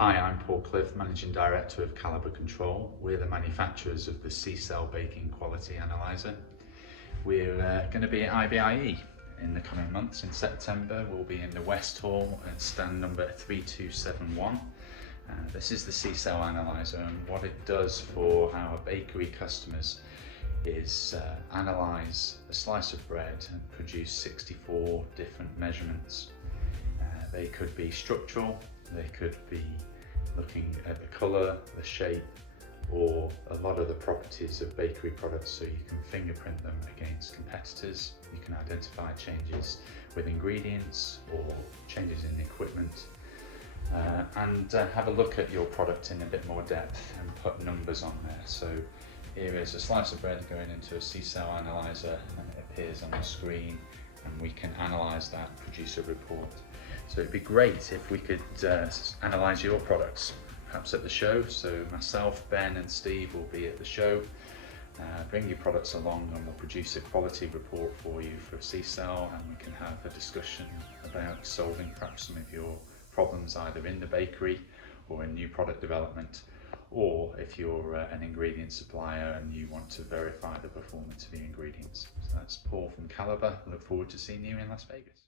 Hi, I'm Paul Cliff, Managing Director of Calibre Control. We're the manufacturers of the C-Cell Baking Quality Analyzer. We're going to be at IBIE in the coming months. In September, we'll be in the West Hall at stand number 3271. This is the C-Cell Analyzer, and what it does for our bakery customers is analyse a slice of bread and produce 64 different measurements. They could be structural, they could be looking at the colour, the shape, or a lot of the properties of bakery products, so you can fingerprint them against competitors. You can identify changes with ingredients or changes in equipment, and have a look at your product in a bit more depth and put numbers on there. So here is a slice of bread going into a C-Cell analyzer, and it appears on the screen, and we can analyse that, produce a report. So it'd be great if we could analyse your products, perhaps at the show. So myself, Ben and Steve will be at the show. Bring your products along and we'll produce a quality report for you for C-Cell, and we can have a discussion about solving perhaps some of your problems either in the bakery or in new product development, or if you're an ingredient supplier and you want to verify the performance of your ingredients. So that's Paul from Calibre. I look forward to seeing you in Las Vegas.